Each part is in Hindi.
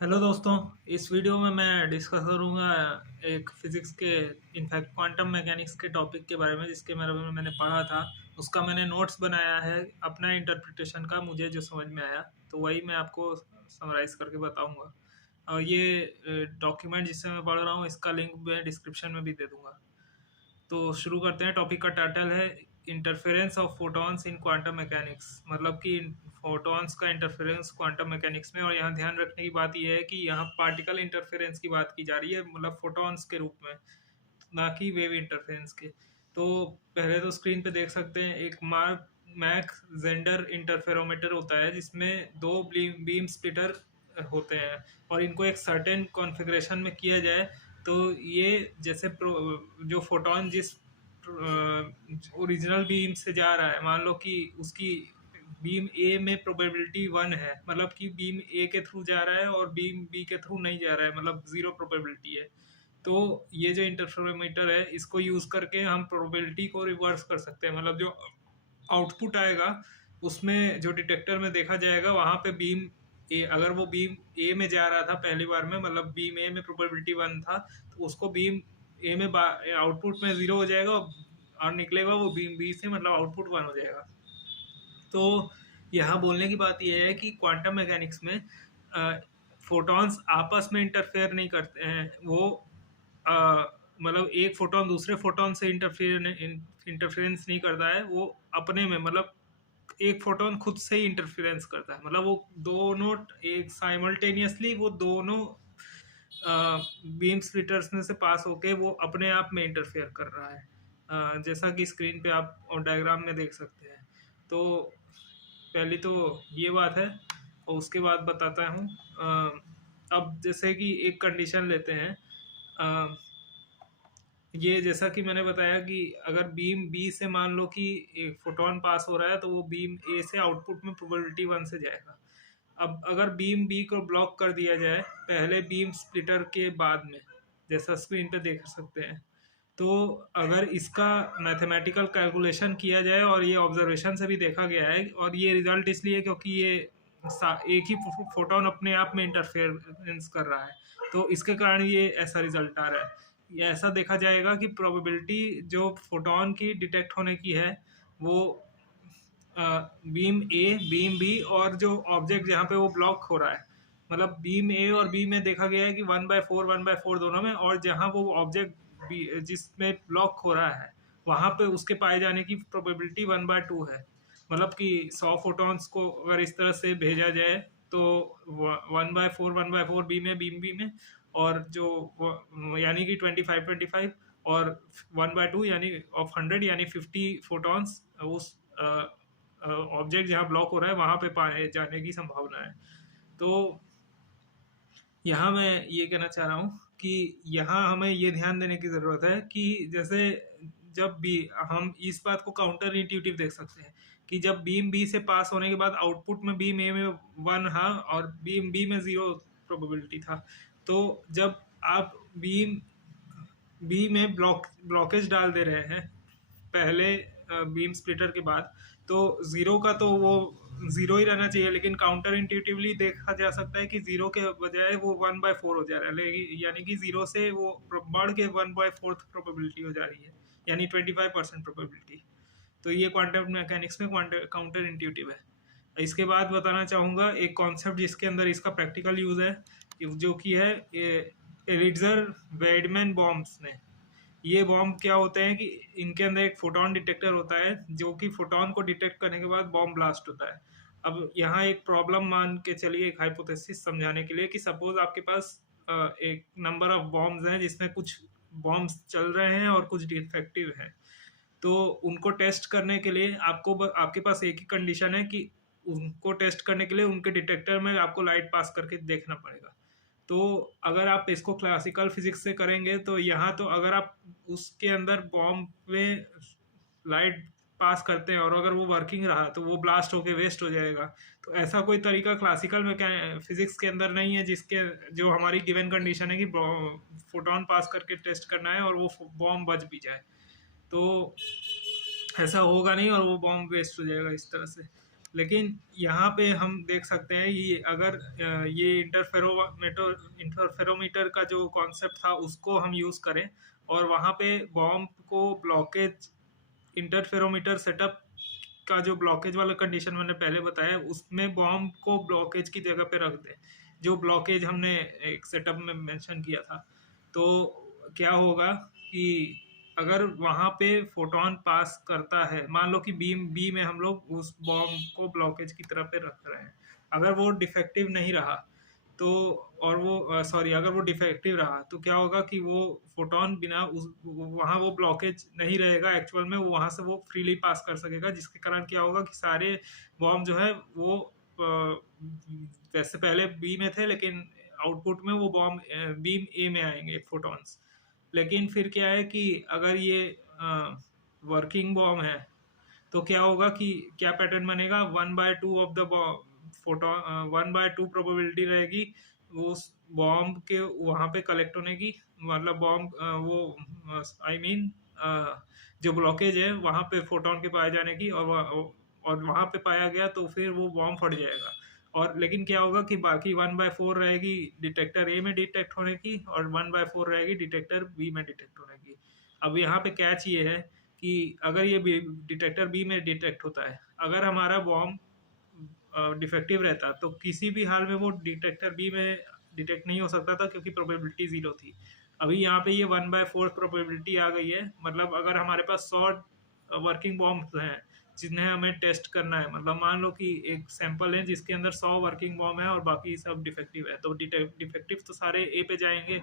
हेलो दोस्तों। इस वीडियो में मैं डिस्कस करूंगा एक फिजिक्स के इनफैक्ट क्वांटम मैकेनिक्स के टॉपिक के बारे में जिसके बारे में मैंने पढ़ा था। उसका मैंने नोट्स बनाया है अपना इंटरप्रिटेशन का, मुझे जो समझ में आया तो वही मैं आपको समराइज करके बताऊंगा। और ये डॉक्यूमेंट जिससे मैं पढ़ रहा हूँ इसका लिंक मैं डिस्क्रिप्शन में भी दे दूंगा। तो शुरू करते हैं। टॉपिक का टाइटल है interference of photons in quantum mechanics, मतलब कि फोटॉन्स का इंटरफेरेंस क्वांटम मैकेनिक्स में। और यहाँ ध्यान रखने की बात यह है कि यहाँ पार्टिकल इंटरफेरेंस की बात की जा रही है, मतलब फोटॉन्स के रूप में, ना कि वेव इंटरफेरेंस के। तो पहले तो स्क्रीन पे देख सकते हैं एक मार्क मैक जेंडर इंटरफेरोमीटर होता है जिसमें दो बीम स्प्लिटर होते हैं, और इनको एक सर्टेन कॉन्फ़िगरेशन में किया जाए तो ये जैसे जो फोटोन जिस ओरिजिनल बीम से जा रहा है, मान लो कि उसकी बीम ए में प्रोबेबिलिटी 1 है, मतलब कि बीम ए के थ्रू जा रहा है और बीम बी के थ्रू नहीं जा रहा है, मतलब जीरो प्रोबेबिलिटी है। तो ये जो इंटरफेरोमीटर है इसको यूज करके हम प्रोबेबिलिटी को रिवर्स कर सकते हैं, मतलब जो आउटपुट आएगा उसमें जो डिटेक्टर में देखा जाएगा वहां पे बीम ए, अगर वो बीम ए में जा रहा था पहली बार में, मतलब बीम ए में प्रोबेबिलिटी 1 था, तो उसको बीम ए में आउटपुट में 0 हो जाएगा और निकलेगा वो बीम बी से, मतलब आउटपुट 1 हो जाएगा। तो यहाँ बोलने की बात यह है कि क्वांटम मैकेनिक्स में फोटॉन्स आपस में इंटरफेयर नहीं करते हैं। वो मतलब एक फोटोन दूसरे फोटोन से इंटरफेरेंस नहीं करता है, वो अपने में, मतलब एक फोटोन खुद से ही इंटरफेरेंस करता है, मतलब वो दोनों एक साइमल्टेनियसली वो दोनों बीम स्प्लिटर्स में से पास होके वो अपने आप में इंटरफेयर कर रहा है, जैसा कि स्क्रीन पे आप और डायग्राम में देख सकते हैं। तो पहली तो ये बात है, और उसके बाद बताता हूँ। अब जैसे कि एक कंडीशन लेते हैं। ये जैसा कि मैंने बताया कि अगर बीम बी से मान लो कि एक फोटोन पास हो रहा है तो वो बीम ए से आउटपुट में प्रोबेबिलिटी 1 से जाएगा। अब अगर बीम बी को ब्लॉक कर दिया जाए पहले बीम स्प्लिटर के बाद में, जैसा स्क्रीन पे देख सकते हैं, तो अगर इसका मैथमेटिकल कैलकुलेशन किया जाए, और ये ऑब्जर्वेशन से भी देखा गया है, और ये रिजल्ट इसलिए क्योंकि ये एक ही फोटोन अपने आप में इंटरफेरेंस कर रहा है, तो इसके कारण ये ऐसा रिजल्ट आ रहा है। ये ऐसा देखा जाएगा कि प्रोबेबिलिटी जो फोटोन की डिटेक्ट होने की है वो बीम ए, बीम बी और जो ऑब्जेक्ट जहाँ पे वो ब्लॉक हो रहा है, मतलब बीम ए और बी में देखा गया है कि 1/4 1/4 दोनों में, और जहाँ वो ऑब्जेक्ट जिसमें ब्लॉक हो रहा है वहां पे उसके पाए जाने की प्रोबेबिलिटी 1/2 है। मतलब कि 100 फोटॉन्स को अगर इस तरह से भेजा जाए तो 1/4 बी में, बीम बी में, और जो यानी कि 25 और 1/2 यानी ऑफ 100 यानी 50 फोटॉन्स उस ऑब्जेक्ट जहाँ ब्लॉक हो रहा है वहां पे पाए जाने की संभावना है। तो यहाँ मैं ये कहना चाह रहा हूँ कि यहाँ हमें ये ध्यान देने की ज़रूरत है कि जैसे जब भी हम इस बात को काउंटर इंट्यूटिव देख सकते हैं कि जब बीम बी से पास होने के बाद आउटपुट में बीम ए में 1 था और बीम बी में 0 प्रोबेबिलिटी था, तो जब आप बीम बी में ब्लॉकेज डाल दे रहे हैं पहले बीम स्प्लिटर के बाद, तो जीरो का तो वो जीरो ही रहना चाहिए, लेकिन काउंटर इंट्यूटिवली देखा जा सकता है कि जीरो के बजाय वो 1/4 हो जा रहा है, यानी कि जीरो से वो बढ़ के 1/4 प्रोबेबिलिटी हो जा रही है, यानी 25% प्रोबेबिलिटी। तो ये क्वांटम मैकेनिक्स में काउंटर इंट्यूटिव है। इसके बाद बताना चाहूँगा एक कॉन्सेप्ट जिसके अंदर इसका प्रैक्टिकल यूज है, जो कि है एलिट्जर वेडमैन बॉम्ब्स ने। ये बॉम्ब क्या होते हैं कि इनके अंदर एक फोटोन डिटेक्टर होता है जो कि फोटोन को डिटेक्ट करने के बाद बॉम्ब ब्लास्ट होता है। अब यहाँ एक प्रॉब्लम मान के चलिए, एक हाइपोथेसिस समझाने के लिए, कि सपोज आपके पास एक नंबर ऑफ बॉम्ब्स हैं जिसमें कुछ बॉम्ब्स चल रहे हैं और कुछ डिफेक्टिव हैं। तो उनको टेस्ट करने के लिए आपके पास एक ही कंडीशन है कि उनको टेस्ट करने के लिए उनके डिटेक्टर में आपको लाइट पास करके देखना पड़ेगा। तो अगर आप इसको क्लासिकल फिजिक्स से करेंगे तो यहाँ तो अगर आप उसके अंदर बॉम्ब में लाइट पास करते हैं और अगर वो वर्किंग रहा तो वो ब्लास्ट होके वेस्ट हो जाएगा। तो ऐसा कोई तरीका क्लासिकल में फिजिक्स के अंदर नहीं है जिसके जो हमारी गिवन कंडीशन है कि फोटोन पास करके टेस्ट करना है और वो बॉम्ब बच भी जाए। तो ऐसा होगा नहीं और वो बॉम्ब वेस्ट हो जाएगा इस तरह से। लेकिन यहाँ पे हम देख सकते हैं ये अगर ये इंटरफेरोमीटर का जो कॉन्सेप्ट था उसको हम यूज़ करें और वहाँ पे बॉम्ब को ब्लॉकेज इंटरफेरोमीटर सेटअप का जो ब्लॉकेज वाला कंडीशन मैंने पहले बताया उसमें बॉम्ब को ब्लॉकेज की जगह पे रख दें, जो ब्लॉकेज हमने एक सेटअप में मेंशन किया था। तो क्या होगा कि अगर वहां पे फोटोन पास करता है, मान लो कि बीम बी में हम लोग उस बॉम्ब को ब्लॉकेज की तरफ पे रख रहे हैं, अगर वो डिफेक्टिव नहीं रहा तो और वो सॉरी अगर वो डिफेक्टिव रहा तो क्या होगा कि वो फोटोन बिना उस वहाँ वो ब्लॉकेज नहीं रहेगा, एक्चुअल में वो वहाँ से वो फ्रीली पास कर सकेगा, जिसके कारण क्या होगा कि सारे बॉम्ब जो है वो वैसे पहले बी में थे लेकिन आउटपुट में वो बॉम्ब बीम ए में आएंगे फोटॉन्स। लेकिन फिर क्या है कि अगर ये वर्किंग बॉम्ब है तो क्या होगा कि क्या पैटर्न बनेगा, 1/2 ऑफ द फोटोन 1/2 प्रोबेबिलिटी रहेगी उस बॉम्ब के वहां पे कलेक्ट होने की, मतलब बॉम्ब वो आई मीन जो ब्लॉकेज है वहां पे फोटोन के पाए जाने की, और वहां पे पाया गया तो फिर वो बॉम्ब फट जाएगा। और लेकिन क्या होगा कि बाकी 1/4 रहेगी डिटेक्टर ए में डिटेक्ट होने की और 1/4 रहेगी डिटेक्टर बी में डिटेक्ट होने की। अब यहाँ पे कैच ये है कि अगर ये डिटेक्टर बी में डिटेक्ट होता है, अगर हमारा बॉम्ब डिफेक्टिव रहता तो किसी भी हाल में वो डिटेक्टर बी में डिटेक्ट नहीं हो सकता था क्योंकि प्रोबेबिलिटी 0 थी। अभी यहाँ पे ये 1/4 प्रोबेबिलिटी आ गई है, मतलब अगर हमारे पास 100 वर्किंग बॉम्ब हैं जिन्हें हमें टेस्ट करना है, मतलब मान लो कि एक सैंपल है जिसके अंदर 100 वर्किंग बॉम्ब है और बाकी सब डिफेक्टिव है, तो डिफेक्टिव तो सारे ए पे जाएंगे,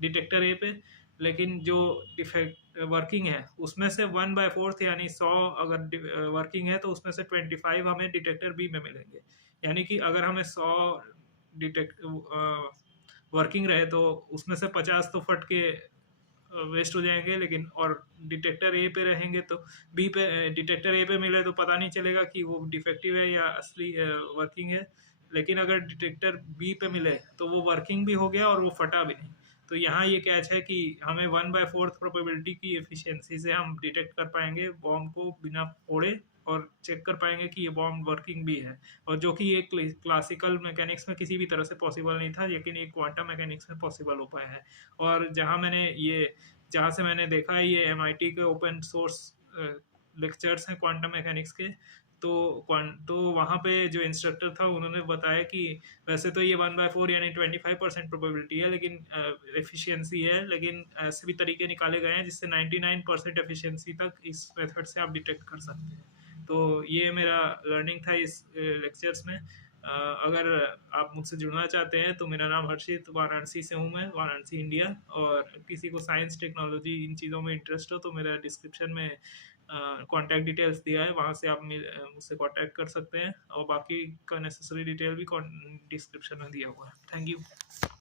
डिटेक्टर ए पे। लेकिन जो डिफेक्ट वर्किंग है उसमें से 1/4 यानी 100 अगर वर्किंग है तो उसमें से 25 हमें डिटेक्टर बी में मिलेंगे। यानी कि अगर हमें 100 डिटेक्ट वर्किंग रहे तो उसमें से 50 तो फट के वेस्ट हो जाएंगे, लेकिन और डिटेक्टर ए पे रहेंगे तो बी पे डिटेक्टर ए पे मिले तो पता नहीं चलेगा कि वो डिफेक्टिव है या असली वर्किंग है। लेकिन अगर डिटेक्टर बी पे मिले तो वो वर्किंग भी हो गया और वो फटा भी नहीं। तो यहाँ ये कैच है कि हमें 1/4 प्रोबेबिलिटी की एफिशिएंसी से हम डिटेक्ट कर पाएंगे बॉम्ब को बिना फोड़े और चेक कर पाएंगे कि ये बॉम्ब वर्किंग भी है, और जो कि ये क्लासिकल मैकेनिक्स में किसी भी तरह से पॉसिबल नहीं था, लेकिन ये क्वांटम मैकेनिक्स में पॉसिबल हो पाया है। और जहाँ से मैंने देखा है ये MIT के ओपन सोर्स लेक्चर्स हैं क्वांटम मैकेनिक्स के। तो वहाँ पे जो इंस्ट्रक्टर था उन्होंने बताया कि वैसे तो ये 1/4 यानी 25% प्रोबेबिलिटी है, लेकिन एफिशिएंसी है, लेकिन ऐसे भी तरीके निकाले गए हैं जिससे 99% एफिशिएंसी तक इस मेथड से आप डिटेक्ट कर सकते हैं। तो ये मेरा लर्निंग था इस लेक्चर्स में। अगर आप मुझसे जुड़ना चाहते हैं तो मेरा नाम हर्षित, वाराणसी से हूँ मैं, वाराणसी इंडिया। और किसी को साइंस टेक्नोलॉजी इन चीज़ों में इंटरेस्ट हो तो मेरा डिस्क्रिप्शन में कॉन्टैक्ट डिटेल्स दिया है, वहाँ से आप मुझसे कॉन्टैक्ट कर सकते हैं, और बाकी का नेसेसरी डिटेल भी डिस्क्रिप्शन में दिया हुआ है। Thank you.